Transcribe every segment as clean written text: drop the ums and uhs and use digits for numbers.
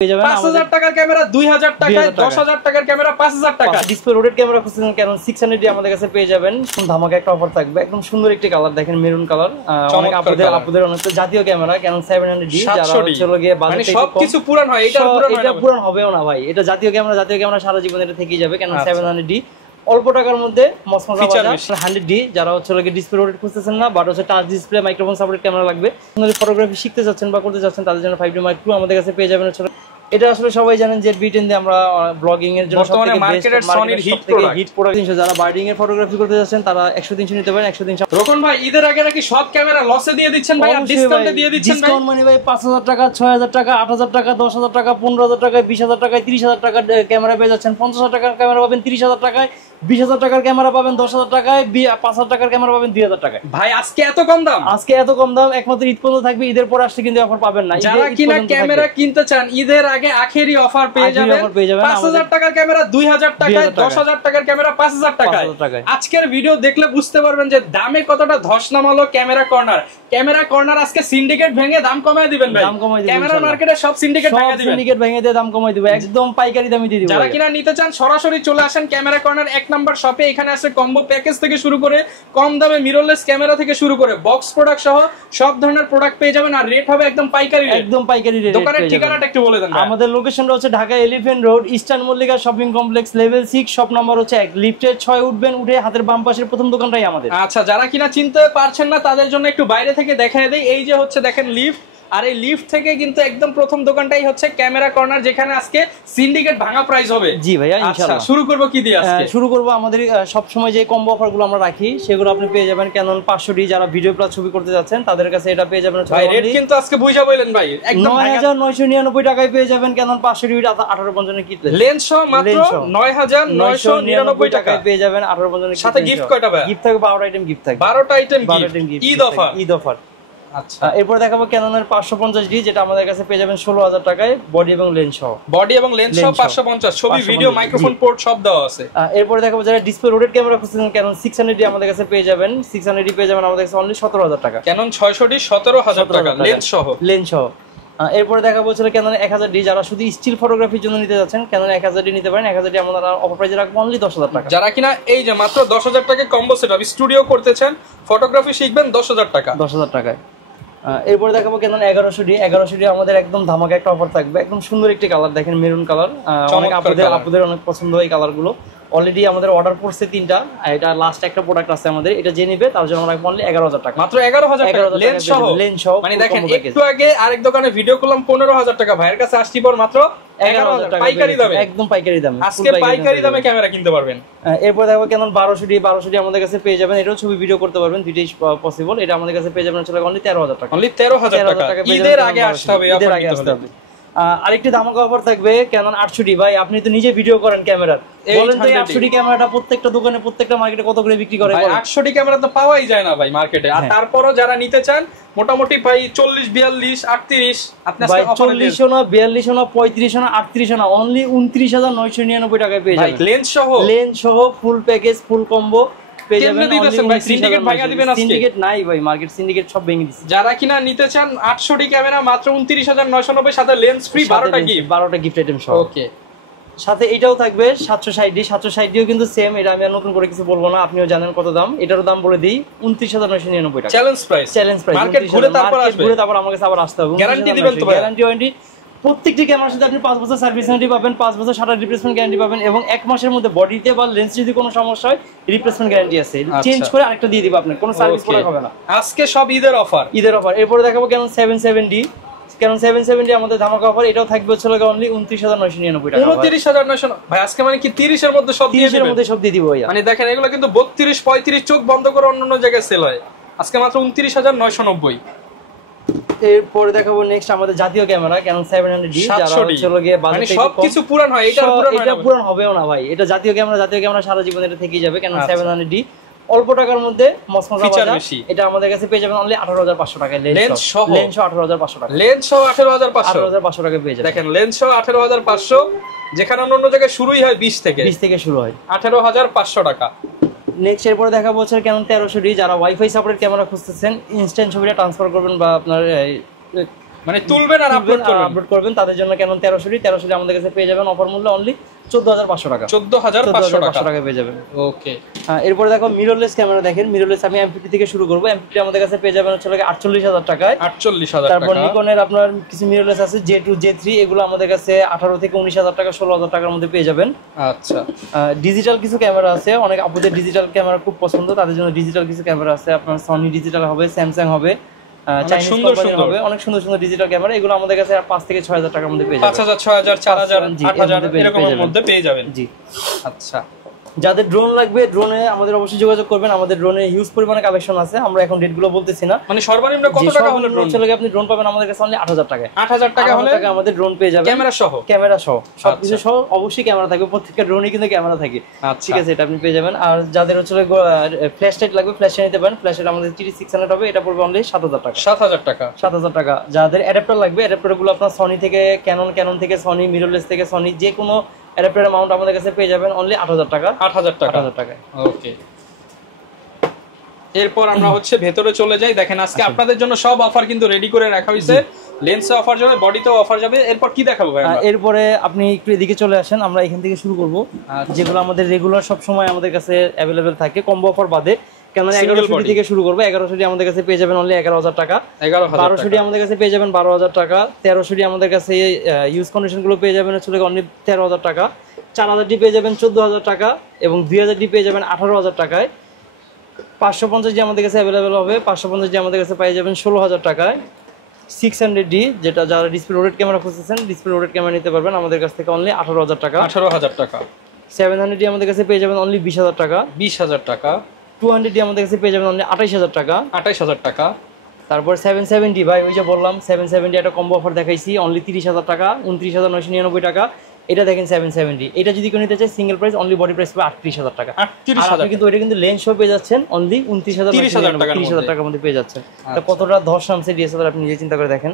5000 টাকার ক্যামেরা 2000 টাকায়, 10000 টাকার ক্যামেরা 5000 টাকা। ডিসপ্লে রোটেড ক্যামেরা খুঁজছেন Canon 600D আমাদের কাছে পেয়ে যাবেন। ধামাকা একটা অফার থাকবে, একদম সুন্দর একটি কালার, দেখেন মেরুন কালার। অনেক আপুদের অনেক জাতীয় ক্যামেরা Canon 700D, যারা হচ্ছে গিয়ে মানে সবকিছু পুরান হয়, এটা পুরান হবেও না ভাই, এটা জাতীয় ক্যামেরা সারা জীবন এটা থেকেই যাবে Canon 700D। অল্প টাকার মধ্যে মসমসা বাজার 100D, যারা হচ্ছে ডিসপ্লে রোটেড খুঁজতেছেন না, বাট হচ্ছে touch display microphone supported camera লাগবে, ফটোগ্রাফি শিখতে চাচ্ছেন বা করতে চাচ্ছেন, তাদের জন্য 5D Mark II আমাদের কাছে পেয়ে যাবেন। এটা আসলে সবাই জানেন যে B10 দিয়ে আমরা ব্লগিং এর জন্য বর্তমানে মার্কেটের সনির হিট প্রোডাক্ট। যারা বাইডিং এর ফটোগ্রাফি করতে যাচ্ছেন তারা 100-300 নিতে পারেন। 100-300 রোকন ভাই, ঈদের আগে নাকি সব ক্যামেরা লসে দিয়ে দিচ্ছেন ভাই, আর ডিসকাউন্টে দিয়ে দিচ্ছেন ভাই। ডিসকাউন্ট মানে ভাই 5000 টাকা, 6000 টাকা, 8000 টাকা, 10000 টাকা, 15000 টাকা, 20000 টাকা, 30000 টাকা ক্যামেরা পেয়ে যাচ্ছেন। 50000 টাকার ক্যামেরা পাবেন 30000 টাকায়, 20000 টাকার ক্যামেরা পাবেন 10000 টাকায়, 5000 টাকার ক্যামেরা পাবেন 2000 টাকায়। ভাই আজকে এত কম দাম? আজকে এত কম দাম একমাত্র ঈদ পর্যন্ত থাকবে। ঈদের পর আসলে কিন্তু অফার পাবেন না। যারা কিনা ক্যামেরা কিনতে চান ঈদের আগে আখেরি অফার পেয়ে যাবেন। 5000 টাকার ক্যামেরা 2000 টাকায়, 10000 টাকার ক্যামেরা 5000 টাকায়। আজকের ভিডিও দেখলে বুঝতে পারবেন যে দামে কতটা ধস নামালো ক্যামেরা কর্নার আজকে সিন্ডিকেট ভেঙে দাম কমায় দিবেন ভাই। ক্যামেরা মার্কেটে সব সিন্ডিকেট ভেঙে দিয়ে দাম কমায় দিবে, একদম পাইকারি দামে দিয়ে দিব। যারা কিনা নিতে চান সরাসরি চলে আসেন ক্যামেরা কর্নার 1 নাম্বার শপে। এখানে আছে কম্বো প্যাকেজ থেকে শুরু করে কম দামে মিররলেস ক্যামেরা থেকে শুরু করে বক্স প্রোডাক্ট সহ সব ধরনের প্রোডাক্ট পেয়ে যাবেন, আর রেট হবে একদম পাইকারি রেট। দোকানের ঠিকানাটা একটু বলে দেন। আমাদের লোকেশনটা হচ্ছে Dhaka elephant road, eastern Mallika shopping complex, level 6, shop number হচ্ছে 1, লিফটে 6 উঠবেন, উঠে হাতের বাম পাশের প্রথম দোকানটাই আমাদের। আচ্ছা, যারা কিনা চিনতে পারছেন না তাদের জন্য একটু বাইরে থেকে দেখায় দেই। এই যে হচ্ছে দেখেন লিফট, আর এই লিফট থেকে কিন্তু একদম প্রথম দোকানটাই হচ্ছে ক্যামেরা কর্নার, যেখানে আজকে সিন্ডিকেট ভাঙা প্রাইস হবে। জি ভাইয়া, ইনশাআল্লাহ। শুরু করব কি দিয়ে আজকে? শুরু করব আমাদের সব সময় যে কম্বো অফারগুলো আমরা রাখি সেগুলো আপনি পেয়ে যাবেন Canon 500D। যারা ভিডিও প্লাস ছবি করতে যাচ্ছেন তাদের কাছে এটা পেয়ে যাবেন। ভাই রেট কিন্তু আজকে বুঝা বলেন ভাই, একদম 9999 টাকায় পেয়ে যাবেন Canon 500D 1855 কিট লেন্স সহ মাত্র 9999 টাকায় পেয়ে যাবেন 1855। সাথে গিফট কয়টা ভাই? গিফট থাকবে 12টা আইটেম গিফট থাকবে। 12টা আইটেম গিফট, ঈদ অফার। আচ্ছা, এরপর দেখাবো Canon 550D, যেটা আমাদের কাছে পেয়ে যাবেন 16000 টাকায়, বডি এবং লেন্স সহ। 550, ছবি ভিডিও মাইক্রোফোন পোর্ট সব দেওয়া আছে। এরপর দেখাবো যারা ডিসপ্লে রোটেড ক্যামেরা খুঁজছেন Canon 600D আমাদের কাছে পেয়ে যাবেন। 600D পেয়ে যাবেন আমাদের কাছে অনলি 17000 টাকা। Canon 600D 17000 টাকা লেন্স সহ। এরপরে দেখাবো হচ্ছে Canon 1000D, যারা শুধু স্টিল ফটোগ্রাফির জন্য নিতে যাচ্ছেন Canon 1000D নিতে পারেন। 1000D আমরা অফার প্রাইসে রাখবো অনলি 10000 টাকা। যারা কিনা এই যে মাত্র 10000 টাকায় কম্বো সেটআপ স্টুডিও করতেছেন, ফটোগ্রাফি শিখবেন 10000 টাকা। 10000 টাকায়। এরপরে দেখাবো Canon 1100D আমাদের একদম ধামাকা একটা অফার থাকবে, একদম সুন্দর একটি কালার, দেখেন মেরুন কালার। অনেক আপুদের অনেক পছন্দ এই কালারগুলো। অলরেডি আমাদের অর্ডার পড়ছে 3টা, এটা লাস্ট একটা প্রোডাক্ট আছে আমাদের, এটা যে নিবে তার জন্য আমরা অনলি 11000 টাকা। মাত্র 11000 টাকা লেন্স সহ। মানে দেখেন একটু আগে আরেক দোকানে ভিডিও করলাম 15000 টাকা, ভাইয়ের কাছে আসছি পর মাত্র 11000 টাকা পাইকারি দামে, একদম পাইকারি দামে। আজকে পাইকারি দামে ক্যামেরা কিনতে পারবেন। এরপর দেখো Canon 1200D আমাদের কাছে পেয়ে যাবেন, এটাও ছবি ভিডিও করতে পারবেন, দুইটাই পসিবল। এটা আমাদের কাছে পেয়ে যাবেন অনলি 13000 টাকা। অনলি 13000 টাকা। ঈদের আগে আসতে হবে, ঈদের আগে আসতে হবে। আরেকটি ধামাকা অফার থাকবে Canon 800D। ভাই আপনি তো নিজে ভিডিও করেন ক্যামেরার, বলেন তো 800D ক্যামেরাটা প্রত্যেকটা দোকানে প্রত্যেকটা মার্কেটে কত করে বিক্রি করে? 800D ক্যামেরা তো পাওয়াই যায় না ভাই মার্কেটে। আর তারপরও যারা নিতে চান মোটামুটি ভাই 40, 42, 38 আপনি আজকে অফারে 40 না, 42 না, 35 না, 38 না, অনলি 29999 টাকায় পেয়ে যাবেন। লেন্স সহ ফুল প্যাকেজ, ফুল কম্বো পেয়ে যাবেন। সিন্ডিকেট ভাঙা দিবেন আজকে? সিন্ডিকেট নাই ভাই, মার্কেট সিন্ডিকেট সব ভেঙে দিছে। যারা কিনা নিতে চান 800D ক্যামেরা মাত্র 29990, সাথে লেন্স ফ্রি, 12টা গিফট আইটেম সহ। ওকে, সাথে এটাও থাকবে 760D কিন্তু সেম, এটা আমি আর নতুন করে কিছু বলবো না, আপনিও জানেন কত দাম। এটারও দাম বলে দিই 29999 টাকা। Challenge price. মার্কেট ঘুরে তারপর আমার কাছে আবার আসতে হবে। গ্যারান্টি দিবেন তো? গ্যারান্টি ওয়ারেন্টি প্রত্যেকটি ক্যামেরার সাথে আপনি 5 বছর সার্ভিস ওয়ারেন্টি পাবেন, 5 বছর শাটার রিপ্লেসমেন্ট গ্যারান্টি পাবেন, এবং 1 মাসের মধ্যে বডিতে বা লেন্স যদি কোনো সমস্যা হয় রিপ্লেসমেন্ট গ্যারান্টি আছে, চেঞ্জ করে আরেকটা দিয়ে দিব আপনার, কোনো সার্ভিস করা হবে না। আজকে সব ঈদের অফার। এরপরে দেখাবো Canon 770D আমাদের ধামাকা অফার, এটাও থাকবে হচ্ছে অনলি 29999 টাকা। 29900 ভাই আজকে মানে কি 30 এর মধ্যে সব দিয়ে দিবেন? 30 এর মধ্যে সব দিয়ে দিব ভাইয়া। মানে দেখেন এগুলো কিন্তু 32, 35 চোখ বন্ধ করে অন্য জায়গায় সেল হয়, আজকে মাত্র 29990। এরপরে দেখাবো নেক্সট আমাদের জাতীয় ক্যামেরা Canon 700D, যারা হচ্ছে গিয়ে বাজেট সবকিছু পুরান হয়, এটা পুরান হবেও না ভাই, এটা জাতীয় ক্যামেরা সারা জীবন এটা থেকেই যাবে Canon 700D। অল্প টাকার মধ্যে মসমসা বাজার, এটা আমাদের কাছে পেয়ে যাবেন অনলি 18500 টাকায়। লেন্স সহ 18500 টাকা। লেন্স সহ 18500 টাকা পেয়ে যাবেন। দেখেন লেন্স সহ 18500, যেখানে অন্য জায়গায় শুরুই হয় 20 থেকে শুরু হয়, 18500 টাকা। নেক্সট এরপরে দেখাবো হচ্ছে Canon 1300D, যারা ওয়াইফাই সাপোর্টেড ক্যামেরা খুঁজতেছেন, ইনস্ট্যান্ট ছবিটা ট্রান্সফার করবেন বা আপনার মানে তুলবেন আর আপলোড করবেন তাদের জন্য Canon 1300 আমাদের কাছে পেয়ে যাবেন অফার মূল্য অনলি 14500 টাকা। 14500 টাকা পেয়ে যাবেন। ওকে, এরপরে দেখো মিররলেস ক্যামেরা দেখেন। মিররলেস আমি M50 থেকে শুরু করব। M50 আমাদের কাছে পেয়ে যাবেন হচ্ছে 48000 টাকায়। 48000 টাকা। তারপর নিকনের আপনার কিছু মিররলেস আছে J2 J3, এগুলো আমাদের কাছে 18 থেকে 19000 টাকা 16000 টাকার মধ্যে পেয়ে যাবেন। আচ্ছা, ডিজিটাল কিছু ক্যামেরা আছে, অনেক আপুদের ডিজিটাল ক্যামেরা খুব পছন্দ, তাদের জন্য ডিজিটাল কিছু ক্যামেরা আছে। আপনার সনি ডিজিটাল হবে, স্যামসাং হবে, চাইনিজ কোম্পানি হবে, অনেক সুন্দর সুন্দর ডিজিটাল ক্যামেরা। এগুলো আমাদের কাছে 5 থেকে 6000 টাকার মধ্যে পেয়ে যাবেন। 5000 6000 4000 8000 এরকমের মধ্যে পেয়ে যাবেন। জি, আচ্ছা। যাদের ড্রোন লাগবে, ড্রোনে আমাদের অবশ্যই যোগাযোগ করবেন। আমাদের ড্রোনে হিউজ পরিমাণে কালেকশন আছে, আমরা এখন রেটগুলো বলতেছি না। মানে সর্বনিম্ন কত টাকা হলে ড্রোন চলে আপনি ড্রোন পাবেন আমাদের কাছে অনলি 8000 টাকায়। 8000 টাকা হলে আমাদের ড্রোন পেয়ে যাবেন, ক্যামেরা সহ সবকিছু সহ। অবশ্যই ক্যামেরা থাকবে, প্রত্যেকটা ড্রোনে কিন্তু ক্যামেরা থাকে। ঠিক আছে, এটা আপনি পেয়ে যাবেন। আর যাদের হচ্ছে ফ্ল্যাশ লাইট লাগবে, ফ্ল্যাশ লাইট নিতে পারেন। ফ্ল্যাশ লাইট আমাদের 3600 হবে, এটা পড়বে অনলি 7000 টাকা। 7000 টাকা। যাদের অ্যাডাপ্টার লাগবে, অ্যাডাপ্টারগুলো আপনার সনি থেকে ক্যানন থেকে সনি, মিররলেস থেকে সনি, যে কোনো অ্যাডাপ্টারের মাউন্ট আমাদের কাছে পেয়ে যাবেন অনলি 8000 টাকা। 8000 টাকায়। ওকে, এরপর আমরা হচ্ছে ভেতরে চলে যাই। দেখেন আজকে আপনাদের জন্য সব অফার কিন্তু রেডি করে রাখা হয়েছে। লেন্সে অফার যাবে, বডিতেও অফার যাবে। এরপর কি দেখাবো ভাই? এরপরে আপনি একটু এদিকে চলে আসেন, আমরা এখান থেকে শুরু করব। যেগুলো আমাদের রেগুলার সব সময় আমাদের কাছে অ্যাভেলেবেল থাকে কম্বো অফার বাদে। কেন 1100 থেকে শুরু করবো। 1100 আমাদের কাছে পেয়ে যাবেন অনলি 11000 টাকা। 1200 আমাদের কাছে পেয়ে যাবেন 12000 টাকা। 1300 আমাদের কাছে ইউজ কন্ডিশন গুলো পেয়ে যাবেন হচ্ছে অনলি 13000 টাকা। 4000 পেয়ে যাবেন 14000 টাকা এবং 2000 পেয়ে যাবেন 18000 টাকায়। 550 আমাদের কাছে অ্যাভেলেবেল হবে। 550 আমাদের কাছে পেয়ে যাবেন 16000 টাকায়। 600D যেটা যারা ডিসপ্লে রোটেড ক্যামেরা খুঁজতেছেন, ডিসপ্লে রোটেড ক্যামেরা নিতে পারবেন আমাদের কাছ থেকে অনলি 18000 টাকা। 700D আমাদের কাছে পেয়ে যাবেন অনলি 20000 টাকা। 20000 টাকা। 200D আমাদের কাছে পেয়ে যাবেন অনলি 28000 টাকা। 28000 টাকা। তারপর 770 ভাই, ওই যে বললাম 770 একটা কম্বো অফার দেখাইছি অনলি 30000 টাকা, 29999 টাকা। এটা দেখেন 770, এটা যদি কেউ নিতে চায় single price only body price হবে 38000 টাকা। আপনি কিন্তু এটা কিন্তু লেন্স শো পেয়ে যাচ্ছেন অনলি 29000 টাকার মধ্যে পেয়ে যাচ্ছেন। তো কতটা ধস নামছে ডিএসএলআর আপনি নিজে চিন্তা করে দেখেন।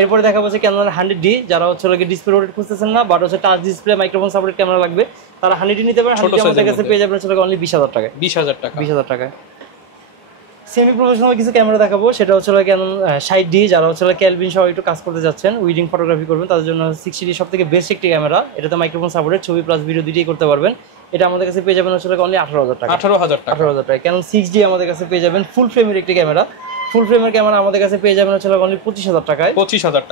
এরপরে দেখা যাচ্ছে Canon 100D, যারা হচ্ছে ডিসপ্লে রোটেট খুঁজতেছেন না, বাট হচ্ছে touch display microphone supported camera লাগবে, তারা 100D নিতে পারেন। 100D আমাদের কাছে পেয়ে যাবেন অনলি 20000 টাকা। 20000 টাকা। সেমি প্রফেশনাল কিছু ক্যামেরা দেখাবো, সেটা হচ্ছে Canon 60D, যারা হচ্ছে ক্যালভিন সহ একটু কাজ করতে যাচ্ছেন, উইডিং ফটোগ্রাফি করবেন, তাদের জন্য 60D সবথেকে বেস্ট একটি ক্যামেরা। এটাতে মাইক্রোফোন সাপোর্টেড, ছবি প্লাস ভিডিও দুটোই করতে পারবেন। এটা আমাদের কাছে পেয়ে যাবেন হচ্ছে অনলি 18000 টাকা। 18000 টাকা। Canon 6D আমাদের কাছে পেয়ে যাবেন ফুল ফ্রেমের একটি ক্যামেরা। ফুল ফ্রেমের ক্যামেরা আমাদের কাছে পেয়ে যাবেন হচ্ছে অনলি 25000 টাকায়। 25000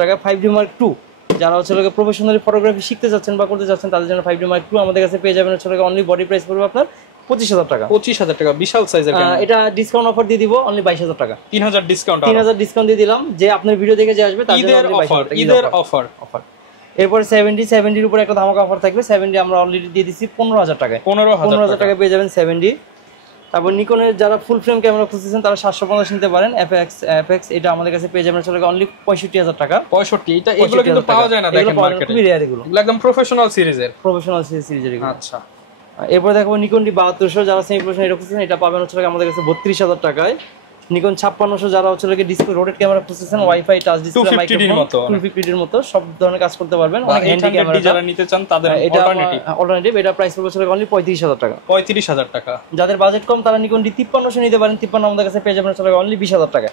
টাকা। 5D Mark II, যারা হচ্ছে প্রফেশনালি ফটোগ্রাফি শিখতে যাচ্ছেন বা করতে যাচ্ছেন, তাদের জন্য 5D Mark II আমাদের কাছে পেয়ে যাবেন হচ্ছে অনলি বডি প্রাইস পড়বে আপনার 25000 টাকা। 25000 টাকা, বিশাল সাইজের ক্যামেরা। এটা ডিসকাউন্ট অফার দিয়ে দিব অনলি 22000 টাকা। 3000 ডিসকাউন্ট। 3000 ডিসকাউন্ট দিয়ে দিলাম, যে আপনার ভিডিও দেখে যে আসবে তার জন্য ঈদের অফার। এরপর 70 এর উপরে একটা ধামাকা অফার থাকবে। 70 আমরা অলরেডি দিয়ে দিছি 15000 টাকায়। 15000 টাকা পেয়ে যাবেন 70। তারপর নিকনের যারা ফুল ফ্রেম ক্যামেরা খুঁজতেছেন তারা 750 নিতে পারেন। FX এটা আমাদের কাছে পেয়ে যাবেন অনলি 65000 টাকা। 65, এটা এগুলো কিন্তু পাওয়া যায় না দেখেন মার্কেটে, খুবই রেয়ার এগুলো একদম প্রফেশনাল সিরিজের এগুলো। আচ্ছা, এরপর দেখো নিকন D7200, যারা সেমি প্রফেশনাল এটা খুঁজতেছেন, এটা পাবেন হচ্ছে আমাদের কাছে 32000 টাকায়। নিকন 5600, যারা হচ্ছে ডিসপ্লে রোটেড ক্যামেরা খুঁজতেছেন, ওয়াইফাই টাচ ডিসপ্লে মাইক্রোফোন 250 এর মতো সব ধরনের কাজ করতে পারবেন। অনেক হ্যান্ডি ক্যামেরা যারা নিতে চান তাদের অল্টারনেটিভ, এটা প্রাইস পড়বে অনলি 35000 টাকা। 35000 টাকা। যাদের বাজেট কম তারা নিকন D5300 নিতে পারেন। 53 আমাদের কাছে পেয়ে যাবেন অনলি 20000 টাকা।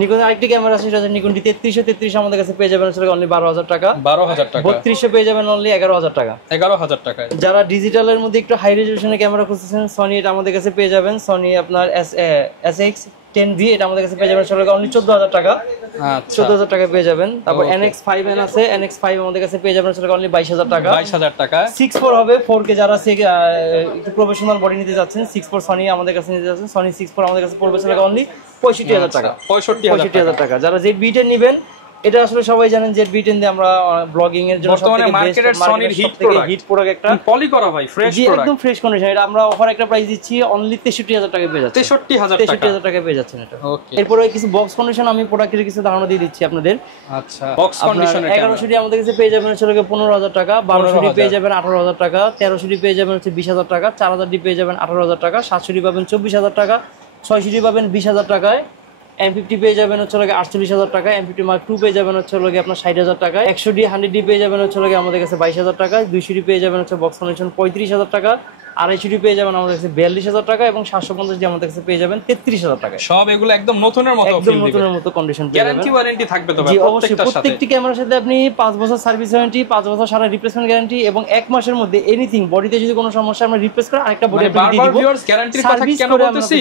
নিকন আরেকটি ক্যামেরা আছে, সেটা হচ্ছে নিকন D3300 আমাদের কাছে পেয়ে যাবেন অনলি 12000 টাকা। 3200 পেয়ে যাবেন অনলি 11000 টাকা। 11000 টাকায়। যারা ডিজিটালের মধ্যে একটু হাই রেজলিউশনের ক্যামেরা খুঁজতেছেন, সনি এটা আমাদের কাছে পেয়ে যাবেন। সনি আপনার SX10V, এটা আমাদের কাছে পেয়ে যাবেন অনলি 14000 টাকা। 14000 টাকা পেয়ে যাবেন। তারপর NX5N আছে, NX5 আমাদের কাছে পেয়ে যাবেন অনলি 22000 টাকা। 22000 টাকা। 64 হবে 4K, যারা একটু প্রফেশনাল বডি নিতে যাচ্ছেন, 64 সনি আমাদের কাছে নিতে যাচ্ছেন, সনি 64 আমাদের কাছে পড়বে অনলি 65000 টাকা। 65000 টাকা। যারা Z-B10 নেবেন, এটা আসলে সবাই জানেন Z-B10 দিয়ে আমরা ব্লগিং এর জন্য বর্তমানে মার্কেটের সনির হিট প্রোডাক্ট একটা পলি করা ভাই, ফ্রেশ প্রোডাক্ট, একদম ফ্রেশ কন্ডিশন। এটা আমরা অফার একটা প্রাইস দিচ্ছি অনলি 63000 টাকায় পেয়ে যাচ্ছেন। 63000 টাকায় পেয়ে যাচ্ছেন এটা। এরপরে কিছু বক্স কন্ডিশন আমি প্রোডাক্টের কিছু ধারণা দিয়ে দিচ্ছি আপনাদের। আচ্ছা, বক্স কন্ডিশনের 1100 আমাদের কাছে পেয়ে যাবেন 15000 টাকা। 1200 পেয়ে যাবেন 18000 টাকা। 1300 পেয়ে যাবেন 20000 টাকা। 4000 পেয়ে যাবেন 18000 টাকা। 700 পাবেন 24000 টাকা। 600 পাবেন 20000 টাকায়। M50 পেয়ে যাবেন হচ্ছে 48000 টাকা। M50 Mark II পেয়ে যাবেন হচ্ছে আপনার 60000 টাকা। 100D 100D পেয়ে যাবেন হচ্ছে আমাদের কাছে 22000 টাকা। 200D পেয়ে যাবেন হচ্ছে বক্স কন্ডিশন 35000 টাকা। 250 পেয়ে যাবেন আমাদের কাছে 42000 টাকা, এবং 750 দিয়ে আমাদের কাছে পেয়ে যাবেন 33000 টাকা। সব এগুলো একদম নতুনের মতো, একদম নতুনের মতো কন্ডিশন পেয়ে যাবেন। গ্যারান্টি ওয়ারেন্টি থাকবে তো ভাই প্রত্যেকটার সাথে? প্রত্যেকটি ক্যামেরার সাথে আপনি 5 বছর সার্ভিস ওয়ারেন্টি, 5 বছর সারা রিপ্লেসমেন্ট গ্যারান্টি, এবং 1 মাসের মধ্যে এনিথিং বডিতে যদি কোনো সমস্যা আমরা রিপ্লেস করে আরেকটা বডি আপনাকে দিয়ে দিব। ভিউয়ার্স গ্যারান্টির কথা কেন বলতেছি,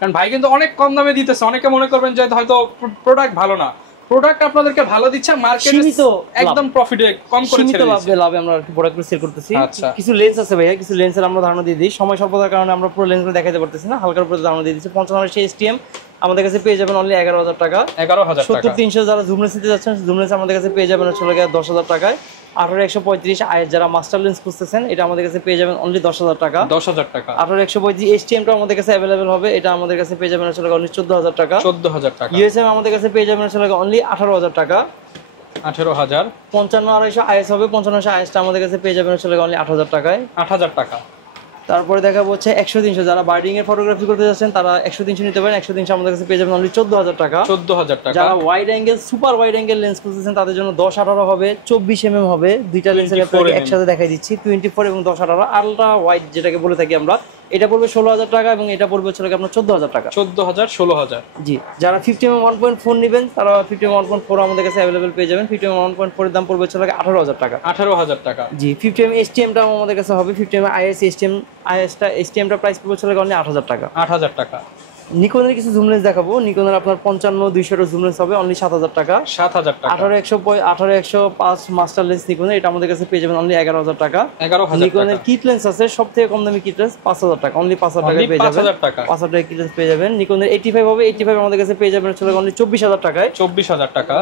কারণ ভাই কিন্তু অনেক কম দামে দিতেছে। অনেকে মনে করবেন যে হয়তো প্রোডাক্ট ভালো না, প্রোডাক্ট আপনাদেরকে ভালো দিচ্ছে, মার্কেটে একদম প্রফিটে কম করে ছেড়ে দিচ্ছে, লাভে আমরা প্রোডাক্ট সেল করতেছি। কিছু লেন্স আছে ভাইয়া, কিছু লেন্সের আমরা ধারণা দিয়ে দিই, সময় স্বল্পতার কারণে আমরা পুরো লেন্সগুলো দেখাতে পারতেছি না, হালকার উপরে ধারণা দিয়ে দিচ্ছি। 55 STM আমাদের কাছে পেয়ে যাবেন অনলি 11000 টাকা। 11000 টাকা। 70-300 যারা জুম লেন্স নিতে যাচ্ছেন, জুম লেন্স আমাদের কাছে পেয়ে যাবেন হচ্ছে 10000 টাকায়। 18135 আই যারা মাস্টার লেন্স খুঁজতেছেন, এটা আমাদের কাছে পেয়ে যাবেন অনলি 10000 টাকা। 10000 টাকা। 18135 STM টা আমাদের কাছে अवेलेबल হবে, এটা আমাদের কাছে পেয়ে যাবেন হচ্ছে অনলি 14000 টাকা। 14000 টাকা। USM আমাদের কাছে পেয়ে যাবেন হচ্ছে অনলি 18000 টাকা। 18000। 55200 IS হবে, 55200 IS টা আমাদের কাছে পেয়ে যাবেন হচ্ছে অনলি 8000 টাকায়। 8000 টাকা। তারপরে দেখা হচ্ছে 100-300 যারা বার্ডিং এর ফটোগ্রাফি করতে যাচ্ছেন তারা 100-300 নিতে পারেন। 100-300 আমাদের কাছে পেয়ে যাবেন অনলি 14000 টাকা। 14000 টাকা। যারা wide angle, super wide angle lens খুঁজতেছেন তাদের জন্য 10-18 হবে, 24 mm হবে। দুইটা লেন্সের আপনাকে একসাথে দেখাই দিচ্ছি, 24 এবং 10-18 আলট্রা ওয়াইড যেটাকে বলে থাকি আমরা। এটা পড়বে 16000 টাকা, এবং এটা পড়বে হচ্ছে আপনার 14000 টাকা। 14000 16000। জি, যারা 50mm 1.4 নেবেন তারা 50mm 1.4 আমাদের কাছে अवेलेबल পেয়ে যাবেন। 50mm 1.4 এর দাম পড়বে হচ্ছে 18000 টাকা। 18000 টাকা। জি, 50mm STM টা আমাদের কাছে হবে, 50mm STM টা প্রাইস পড়বে হচ্ছে অনলি 8000 টাকা। 8000 টাকা। নিকনের কিছু জুম লেন্স দেখাবো। নিকনের আপনার 55-200 জুম লেন্স হবে অনলি 7000 টাকা। 7000 টাকা। 18105 মাস্টার লেন্স নিকনের, এটা আমাদের কাছে পেয়ে যাবেন অনলি 11000 টাকা। 11000 টাকা। নিকনের কিট লেন্স আছে, সবথেকে কম দামি কিট লেন্স 5000 টাকা, অনলি 5000 টাকায় পেয়ে যাবেন। 5000 টাকা। 5000 টাকা কিট লেন্স পেয়ে যাবেন। নিকনের 85 হবে, 85 আমাদের কাছে পেয়ে যাবেন হচ্ছে অনলি 24000 টাকায়। 24000 টাকা।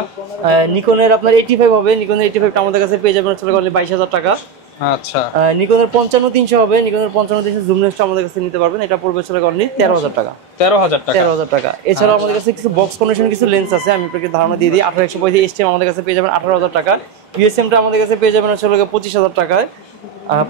নিকনের আপনার 85 হবে, নিকনের 85 টা আমাদের কাছে পেয়ে যাবেন হচ্ছে অনলি 22000 টাকা। আচ্ছা। নিকনের 55-300 হবে, নিকনের 55-300 জুম লেন্সটা আমাদের কাছে নিতে পারবেন, এটা পড়বে হচ্ছে অনলি 13000 টাকা। 13000 টাকা। 13000 টাকা। এছাড়াও আমাদের কাছে কিছু বক্স কন্ডিশন কিছু লেন্স আছে, আমি আপনাকে ধারণা দিয়ে দিই। 18135 STM আমাদের কাছে পেয়ে যাবেন 18000 টাকা। USM টা আমাদের কাছে পেয়ে যাবেন হচ্ছে 25000 টাকায়।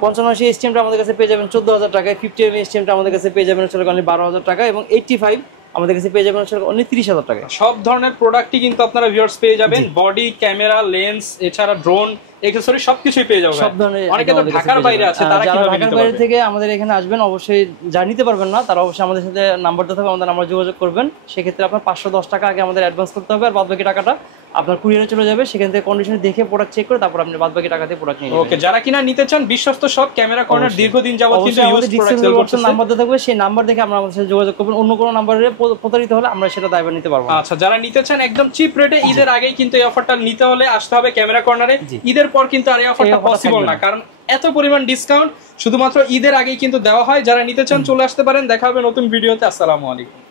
55 STM টা আমাদের কাছে পেয়ে যাবেন 14000 টাকায়। 50mm STM টা আমাদের কাছে পেয়ে যাবেন হচ্ছে অনলি 12000 টাকা, এবং 85 আমাদের কাছে পেয়ে যাবেন হচ্ছে অনলি 30000 টাকা। সব ধরনের প্রোডাক্টই কিন্তু আপনারা ভিউয়ার্স পেয়ে যাবেন, বডি, ক্যামেরা, লেন্স, এছাড়া ড্রোন, এক্সেসরি সবকিছুই পেয়ে যাবেন। সব ধরনের। অনেকে তো ঢাকার বাইরে আছে, তারা কিভাবে ঢাকার বাইরে থেকে আমাদের এখানে আসবেন, অবশ্যই যা নিতে পারবেন না তারা অবশ্যই আমাদের সাথে নাম্বারটা থাকবে, আমাদের নাম্বার যোগাযোগ করবেন। সেক্ষেত্রে আপনার 510 টাকা আগে আমাদের অ্যাডভান্স করতে হবে, আর বাদবাকি টাকাটা আপনার কুরিয়ারে চলে যাবে। সেখান থেকে কন্ডিশন দেখে প্রোডাক্ট চেক করে তারপর আপনি বাদবাকি টাকা দিয়ে প্রোডাক্ট নিয়ে নেবেন। ওকে, যারা কিনা নিতে চান বিশ্বস্ত সব ক্যামেরা কর্নার দীর্ঘদিন যাবত কিন্তু ইউজ প্রোডাক্ট সেল করতেছে, নাম্বার দেওয়া থাকবে, সেই নাম্বার দেখে আমরা আমাদের সাথে যোগাযোগ করবেন। অন্য কোনো নাম্বারে প্রতারিত হলে আমরা সেটা দায়ভার নিতে পারবো না। আচ্ছা, যারা নিতে চান একদম চিপ রেটে, ঈদের আগেই কিন্তু এই অফারটা নিতে হলে আসতে হবে ক্যামেরা কর্নারে। ঈদের পর কিন্তু আর এই অফারটা পসিবল না, কারণ এত পরিমাণ ডিসকাউন্ট শুধুমাত্র ঈদের আগেই কিন্তু দেওয়া হয়। যারা নিতে চান চলে আসতে পারেন। দেখা হবে নতুন ভিডিওতে। আসসালামু আলাইকুম।